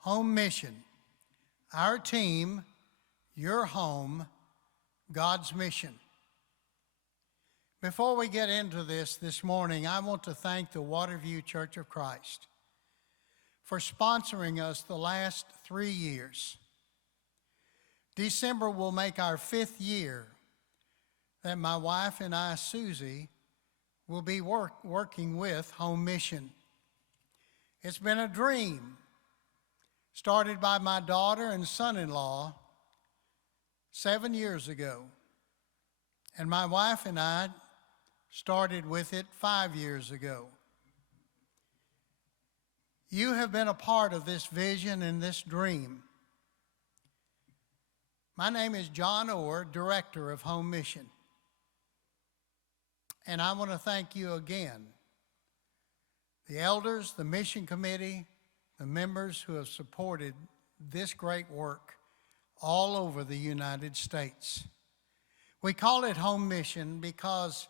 Home mission. Our team, your home, God's mission. Before we get into this morning, I want to thank the Waterview Church of Christ for sponsoring us the last 3 years. December will make our 5th year that my wife and I, Susie, will be working with Home Mission. It's been a dream started by my daughter and son-in-law 7 years ago. And my wife and I started with it 5 years ago. You have been a part of this vision and this dream. My name is John Orr, Director of Home Mission. And I want to thank you again, the elders, the mission committee, the members who have supported this great work all over the United States. We call it Home Mission because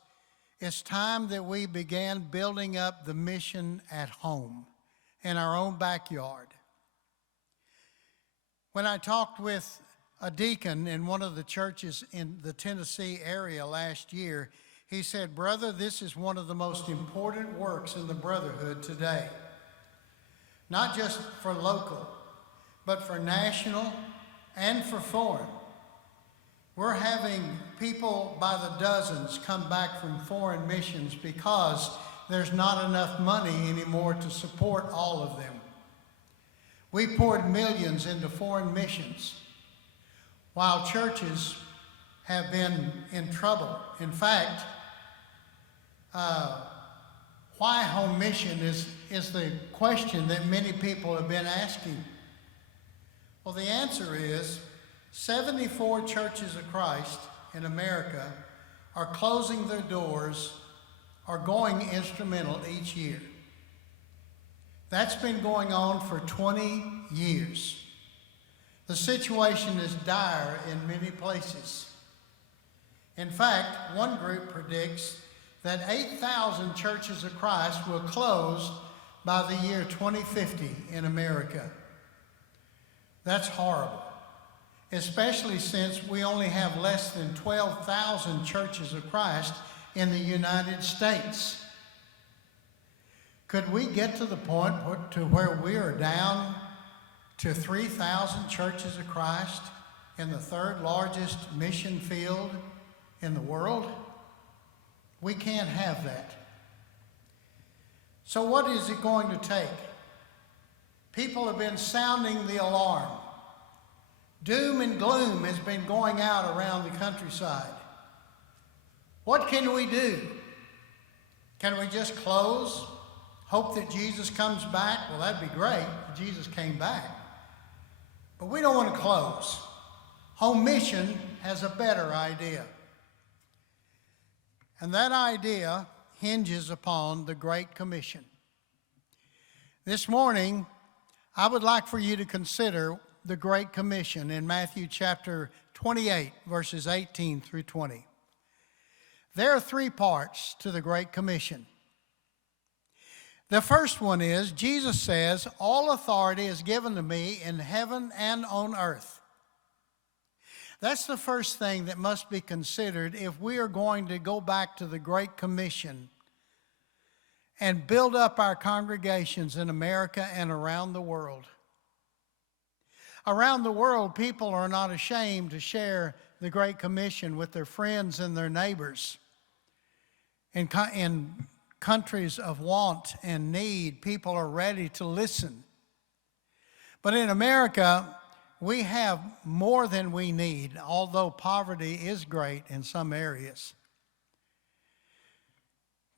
it's time that we began building up the mission at home, in our own backyard. When I talked with a deacon in one of the churches in the Tennessee area last year, he said, "Brother, this is one of the most important works in the brotherhood today. Not just for local, but for national and for foreign. We're having people by the dozens come back from foreign missions because there's not enough money anymore to support all of them. We poured millions into foreign missions while churches have been in trouble. In fact, why home mission is the question that many people have been asking. Well, the answer is 74 churches of Christ in America are closing their doors or going instrumental each year. That's been going on for 20 years. The situation is dire in many places. In fact, one group predicts that 8,000 churches of Christ will close by the year 2050 in America. That's horrible, especially since we only have less than 12,000 churches of Christ in the United States. Could we get to the point to where we are down to 3,000 churches of Christ in the third largest mission field in the world? We can't have that. So what is it going to take? People have been sounding the alarm. Doom and gloom has been going out around the countryside. What can we do? Can we just close? Hope that Jesus comes back? Well, that'd be great if Jesus came back. But we don't want to close. Home Mission has a better idea. And that idea hinges upon the Great Commission. This morning, I would like for you to consider the Great Commission in Matthew chapter 28, verses 18 through 20. There are 3 parts to the Great Commission. The first one is, Jesus says, "All authority is given to me in heaven and on earth." That's the first thing that must be considered if we are going to go back to the Great Commission and build up our congregations in America and around the world. Around the world, people are not ashamed to share the Great Commission with their friends and their neighbors. In countries of want and need, people are ready to listen. But in America, we have more than we need, although poverty is great in some areas.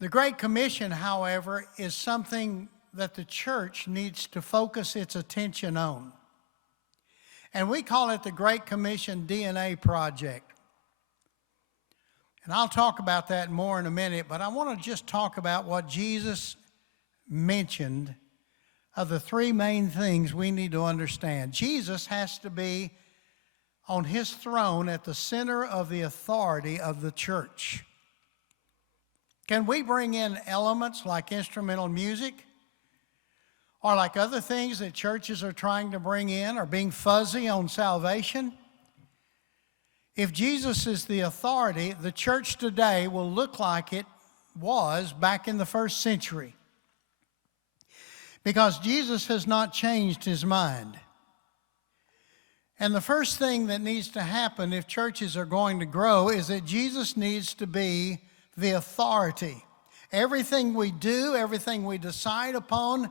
The Great Commission, however, is something that the church needs to focus its attention on. And we call it the Great Commission DNA Project. And I'll talk about that more in a minute, but I want to just talk about what Jesus mentioned of the 3 main things we need to understand. Jesus has to be on his throne at the center of the authority of the church. Can we bring in elements like instrumental music? or like other things that churches are trying to bring in, or being fuzzy on salvation. If Jesus is the authority, the church today will look like it was back in the first century. Because Jesus has not changed his mind. And the first thing that needs to happen if churches are going to grow is that Jesus needs to be the authority. Everything we do, everything we decide upon,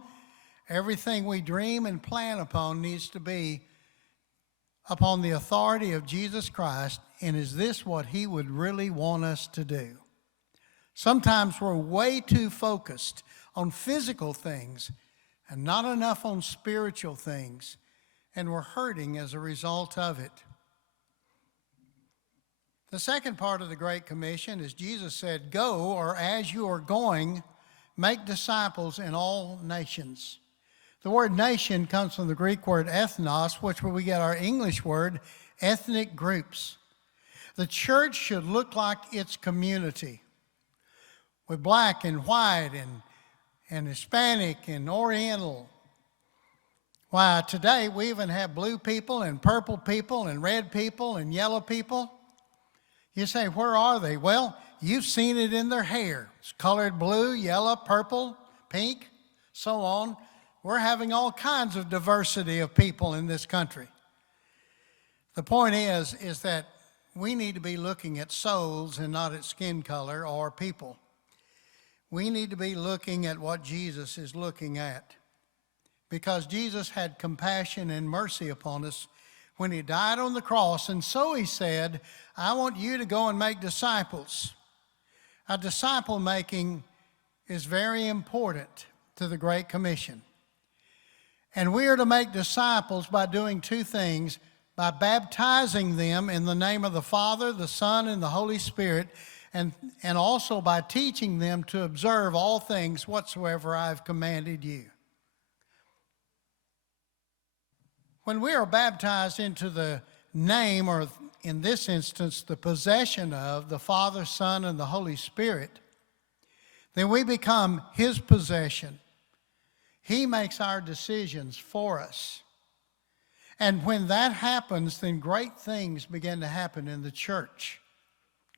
everything we dream and plan upon needs to be upon the authority of Jesus Christ. And is this what he would really want us to do? Sometimes we're way too focused on physical things and not enough on spiritual things, and we're hurting as a result of it. The second part of the Great Commission is Jesus said, go, or as you are going, make disciples in all nations. The word nation comes from the Greek word ethnos, which we get our English word ethnic groups. The church should look like its community, with black and white and Hispanic and Oriental. Why, today we even have blue people and purple people and red people and yellow people. You say, where are they? Well, you've seen it in their hair. It's colored blue, yellow, purple, pink, so on. We're having all kinds of diversity of people in this country. The point is that we need to be looking at souls and not at skin color or people. We need to be looking at what Jesus is looking at, because Jesus had compassion and mercy upon us when he died on the cross. And so he said, I want you to go and make disciples. A disciple making is very important to the Great Commission. And we are to make disciples by doing two things: by baptizing them in the name of the Father, the Son, and the Holy Spirit, and also by teaching them to observe all things whatsoever I have commanded you. When we are baptized into the name, or in this instance, the possession of the Father, Son, and the Holy Spirit, then we become his possession. He makes our decisions for us. And when that happens, then great things begin to happen in the church.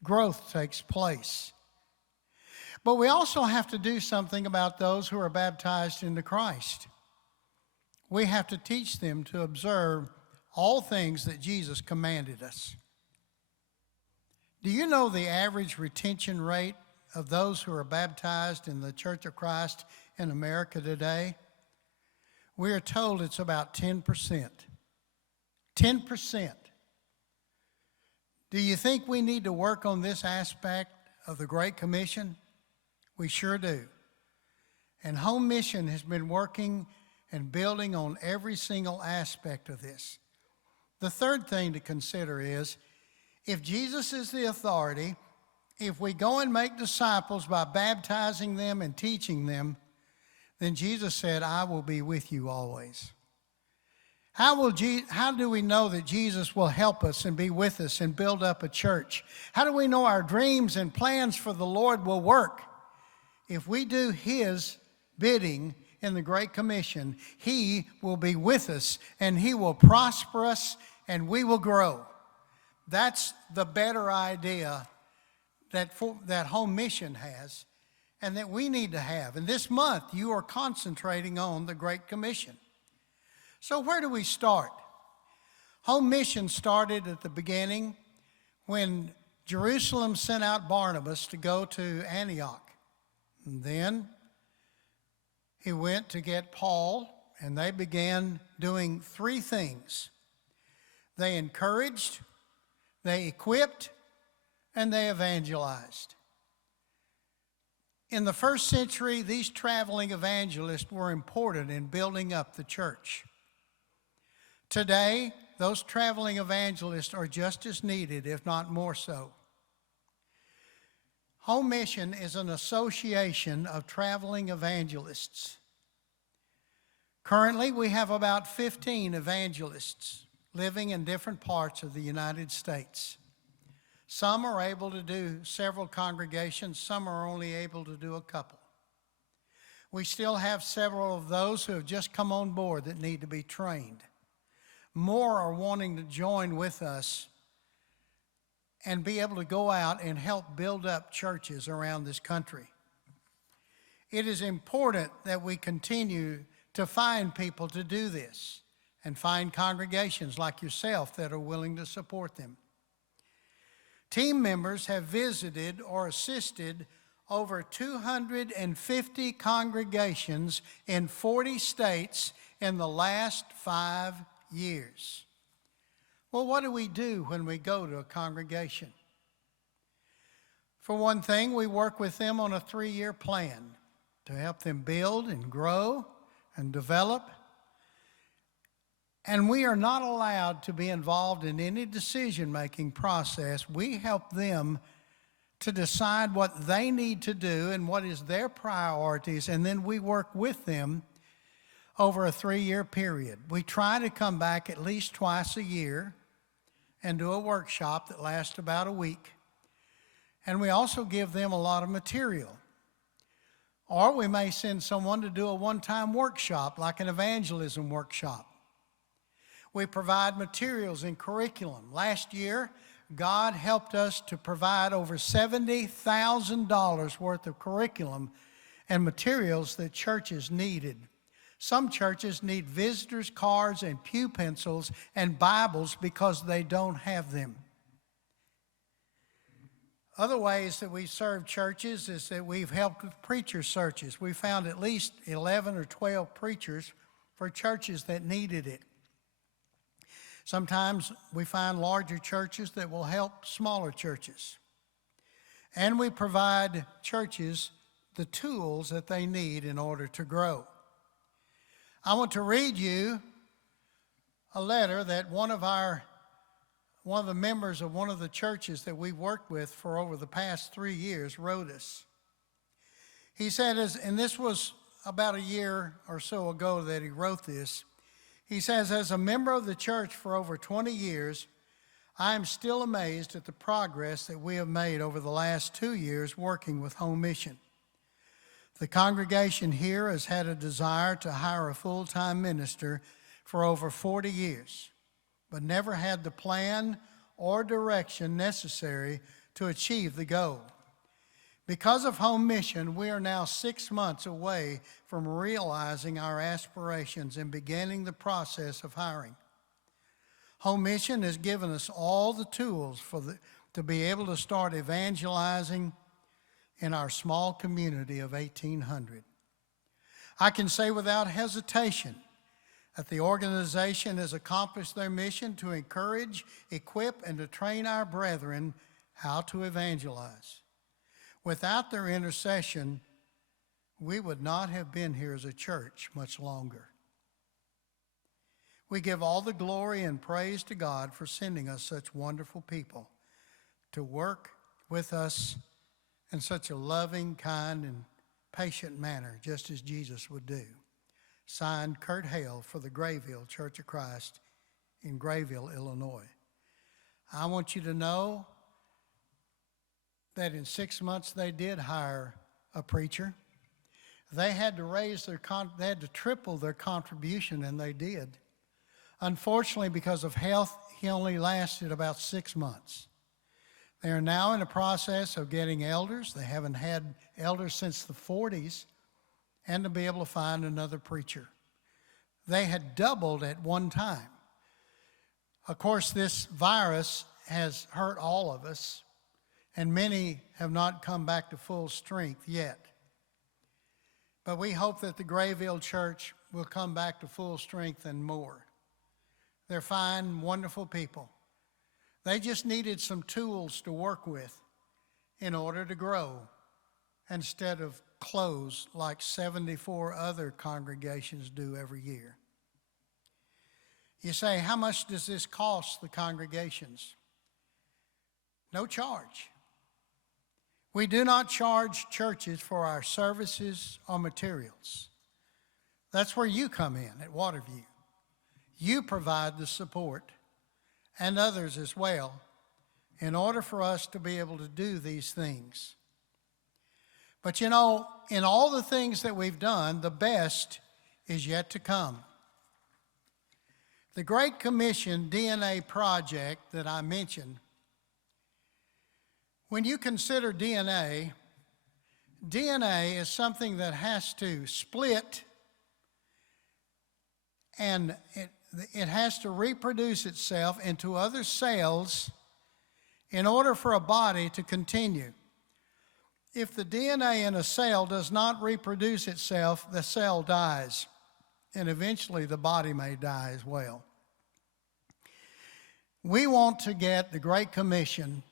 Growth takes place. But we also have to do something about those who are baptized into Christ. We have to teach them to observe all things that Jesus commanded us. Do you know the average retention rate of those who are baptized in the Church of Christ in America today? We are told it's about 10%. 10%. Do you think we need to work on this aspect of the Great Commission? We sure do. And Home Mission has been working and building on every single aspect of this. The third thing to consider is, if Jesus is the authority, if we go and make disciples by baptizing them and teaching them, then Jesus said, I will be with you always. How do we know that Jesus will help us and be with us and build up a church? How do we know our dreams and plans for the Lord will work? If we do his bidding in the Great Commission, he will be with us and he will prosper us and we will grow. That's the better idea that Home Mission has and that we need to have. And this month you are concentrating on the Great Commission. So where do we start? Home Mission started at the beginning when Jerusalem sent out Barnabas to go to Antioch. And then he went to get Paul, and they began doing three things. They encouraged, they equipped, and they evangelized. In the first century, these traveling evangelists were important in building up the church. Today, those traveling evangelists are just as needed, if not more so. Home Mission is an association of traveling evangelists. Currently, we have about 15 evangelists living in different parts of the United States. Some are able to do several congregations, some are only able to do a couple. We still have several of those who have just come on board that need to be trained. More are wanting to join with us and be able to go out and help build up churches around this country. It is important that we continue to find people to do this and find congregations like yourself that are willing to support them. Team members have visited or assisted over 250 congregations in 40 states in the last 5 years. Well, what do we do when we go to a congregation? For one thing, we work with them on a 3-year plan to help them build and grow and develop. And we are not allowed to be involved in any decision-making process. We help them to decide what they need to do and what is their priorities, and then we work with them over a 3-year period. We try to come back at least twice a year and do a workshop that lasts about a week. And we also give them a lot of material. Or we may send someone to do a one-time workshop, like an evangelism workshop. We provide materials and curriculum. Last year, God helped us to provide over $70,000 worth of curriculum and materials that churches needed. Some churches need visitors' cards and pew pencils and Bibles because they don't have them. Other ways that we serve churches is that we've helped with preacher searches. We found at least 11 or 12 preachers for churches that needed it. Sometimes we find larger churches that will help smaller churches. And we provide churches the tools that they need in order to grow. I want to read you a letter that one of the members of one of the churches that we've worked with for over the past 3 years wrote us. He said, and this was about a year or so ago that he wrote this. He says, as a member of the church for over 20 years, I am still amazed at the progress that we have made over the last 2 years working with Home Mission. The congregation here has had a desire to hire a full-time minister for over 40 years, but never had the plan or direction necessary to achieve the goal. Because of Home Mission, we are now 6 months away from realizing our aspirations and beginning the process of hiring. Home Mission has given us all the tools to be able to start evangelizing in our small community of 1,800. I can say without hesitation that the organization has accomplished their mission to encourage, equip, and to train our brethren how to evangelize. Without their intercession, we would not have been here as a church much longer. We give all the glory and praise to God for sending us such wonderful people to work with us in such a loving, kind, and patient manner, just as Jesus would do. Signed, Kurt Hale for the Grayville Church of Christ in Grayville, Illinois. I want you to know that in 6 months they did hire a preacher. They had to triple their contribution, and they did. Unfortunately, because of health, he only lasted about 6 months. They are now in the process of getting elders. They haven't had elders since the 40s, and to be able to find another preacher. They had doubled at one time. Of course, this virus has hurt all of us, and many have not come back to full strength yet. But we hope that the Grayville Church will come back to full strength and more. They're fine, wonderful people. They just needed some tools to work with in order to grow instead of close like 74 other congregations do every year. You say, how much does this cost the congregations? No charge. We do not charge churches for our services or materials. That's where you come in at Waterview. You provide the support, and others as well, in order for us to be able to do these things. But you know, in all the things that we've done, the best is yet to come. The Great Commission DNA project that I mentioned, when you consider DNA is something that has to split, and it has to reproduce itself into other cells in order for a body to continue. If the DNA in a cell does not reproduce itself, the cell dies, and eventually the body may die as well. We want to get the Great Commission,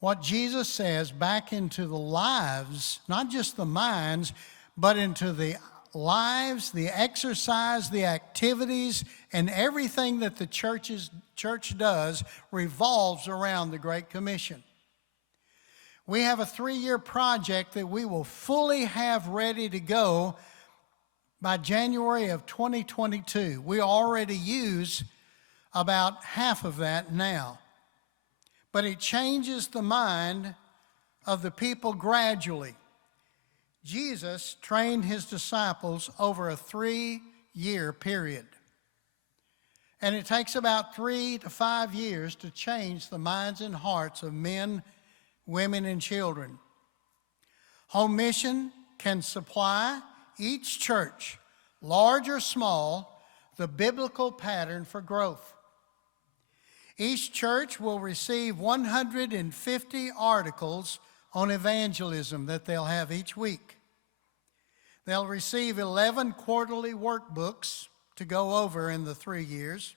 what Jesus says, back into the lives, not just the minds, but into the lives, the exercise, the activities, and everything that the church does revolves around the Great Commission. We have a 3-year project that we will fully have ready to go by January of 2022. We already use about half of that now. But it changes the mind of the people gradually. Jesus trained his disciples over a 3-year period. And it takes about 3 to 5 years to change the minds and hearts of men, women, and children. Home Mission can supply each church, large or small, the biblical pattern for growth. Each church will receive 150 articles on evangelism that they'll have each week. They'll receive 11 quarterly workbooks to go over in the 3 years,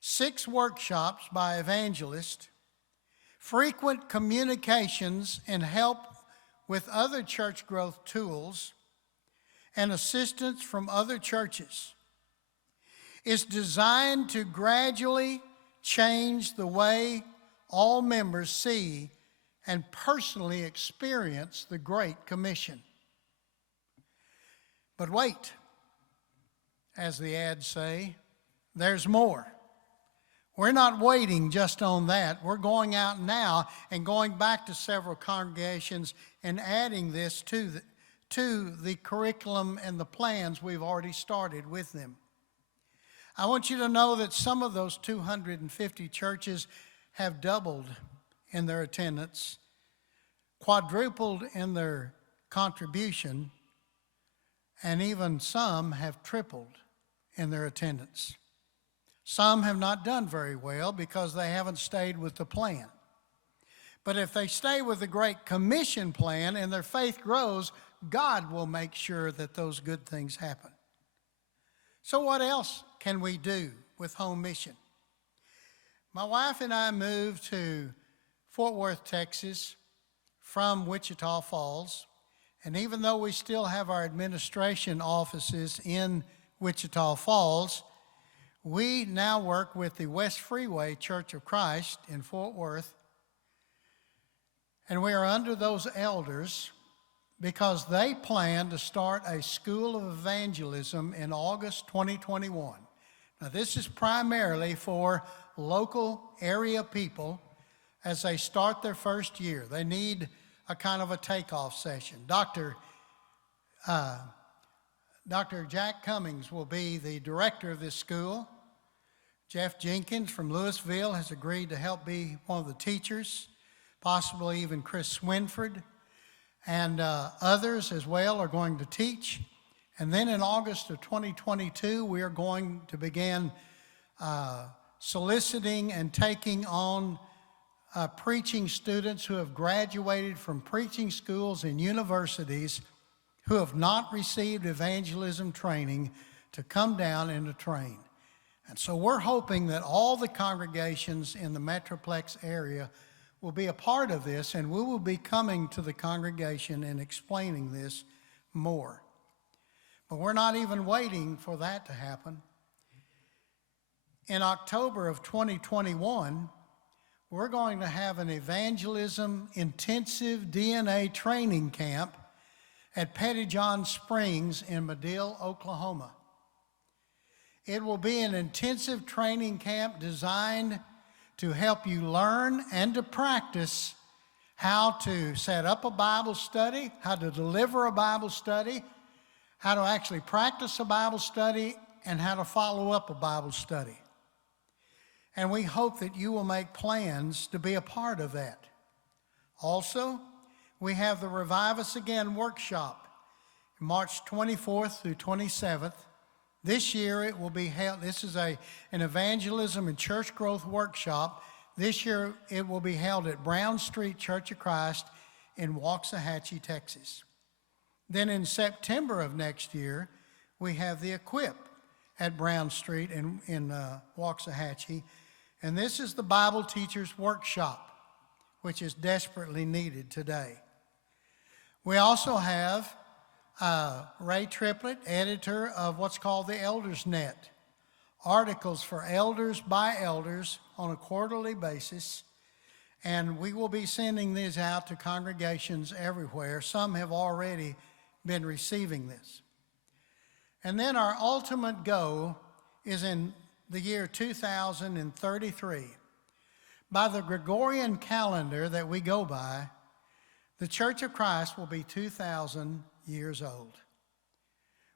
6 workshops by evangelists, frequent communications and help with other church growth tools, and assistance from other churches. It's designed to gradually change the way all members see and personally experience the Great Commission. But wait, as the ads say, there's more. We're not waiting just on that. We're going out now and going back to several congregations and adding this to the curriculum and the plans we've already started with them. I want you to know that some of those 250 churches have doubled in their attendance, quadrupled in their contribution, and even some have tripled in their attendance. Some have not done very well because they haven't stayed with the plan. But if they stay with the Great Commission plan and their faith grows, God will make sure that those good things happen. So what else can we do with Home Mission? My wife and I moved to Fort Worth, Texas from Wichita Falls. And even though we still have our administration offices in Wichita Falls, we now work with the West Freeway Church of Christ in Fort Worth. And we are under those elders because they plan to start a school of evangelism in August 2021. Now, this is primarily for local area people as they start their first year. They need a kind of a takeoff session. Dr. Jack Cummings will be the director of this school. Jeff Jenkins from Louisville has agreed to help be one of the teachers, possibly even Chris Swinford, and others as well are going to teach. And then in August of 2022, we are going to begin soliciting and taking on preaching students who have graduated from preaching schools and universities who have not received evangelism training to come down and to train. And so we're hoping that all the congregations in the Metroplex area will be a part of this, and we will be coming to the congregation and explaining this more. But we're not even waiting for that to happen. In October of 2021, we're going to have an evangelism intensive DNA training camp at Pettyjohn Springs in Madill, Oklahoma. It will be an intensive training camp designed to help you learn and to practice how to set up a Bible study, how to deliver a Bible study, how to actually practice a Bible study, and how to follow up a Bible study. And we hope that you will make plans to be a part of that. Also, we have the Revive Us Again workshop, March 24th through 27th. This year it will be held, this is an evangelism and church growth workshop. This year it will be held at Brown Street Church of Christ in Waxahachie, Texas. Then in September of next year, we have the Equip at Brown Street in Waxahachie. And this is the Bible Teachers Workshop, which is desperately needed today. We also have Ray Triplett, editor of what's called the Elders Net, articles for elders by elders on a quarterly basis, and we will be sending these out to congregations everywhere. Some have already been receiving this. And then our ultimate goal is in the year 2033. By the Gregorian calendar that we go by, the Church of Christ will be 2,000 years old.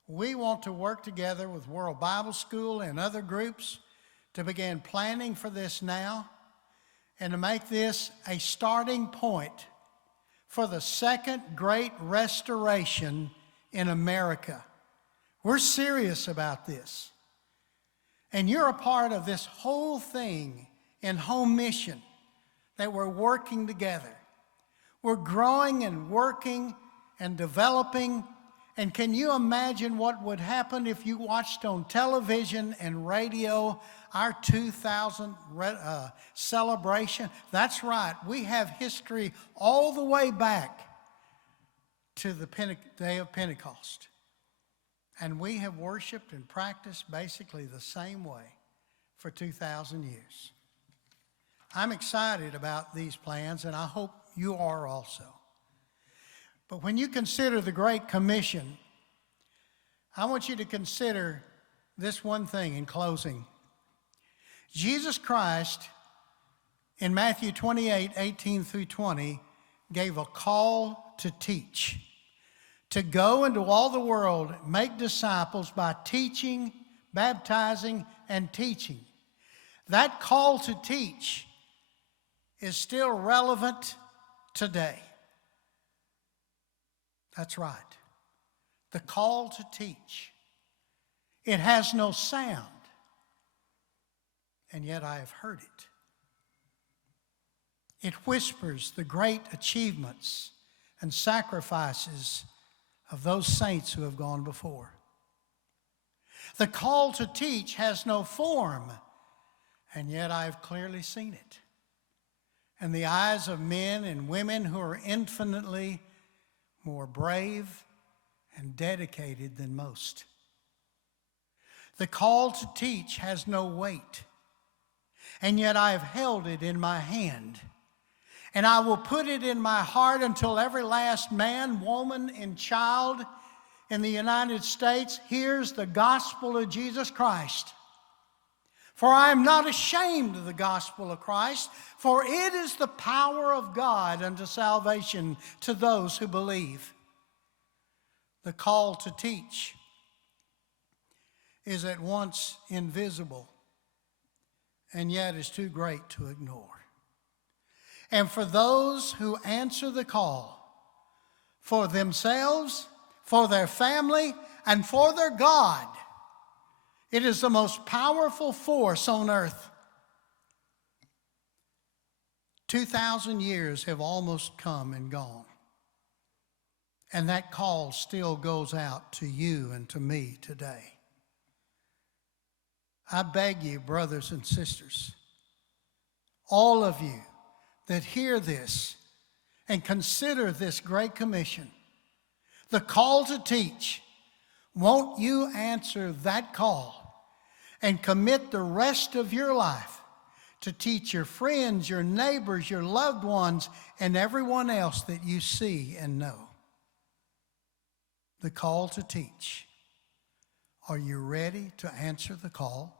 We want to work together with World Bible School and other groups to begin planning for this now and to make this a starting point for the second great restoration in America. We're serious about this. And you're a part of this whole thing in home mission that we're working together. We're growing and working and developing. And can you imagine what would happen if you watched on television and radio our 2000 celebration? That's right. We have history all the way back to the day of Pentecost. And we have worshiped and practiced basically the same way for 2,000 years. I'm excited about these plans, and I hope you are also. But when you consider the Great Commission, I want you to consider this one thing in closing. Jesus Christ, in Matthew 28:18 through 20, gave a call to teach, to go into all the world, make disciples by teaching, baptizing, and teaching. That call to teach is still relevant today. That's right. The call to teach. It has no sound, and yet I have heard it. It whispers the great achievements and sacrifices of those saints who have gone before. The call to teach has no form, and yet I have clearly seen it. And the eyes of men and women who are infinitely more brave and dedicated than most. The call to teach has no weight, and yet I have held it in my hand. And I will put it in my heart until every last man, woman, and child in the United States hears the gospel of Jesus Christ. For I am not ashamed of the gospel of Christ, for it is the power of God unto salvation to those who believe. The call to teach is at once invisible and yet is too great to ignore. And for those who answer the call, for themselves, for their family, and for their God, it is the most powerful force on earth. 2,000 years have almost come and gone. And that call still goes out to you and to me today. I beg you, brothers and sisters, all of you that hear this and consider this great commission, the call to teach, won't you answer that call and commit the rest of your life to teach your friends, your neighbors, your loved ones, and everyone else that you see and know? The call to teach. Are you ready to answer the call?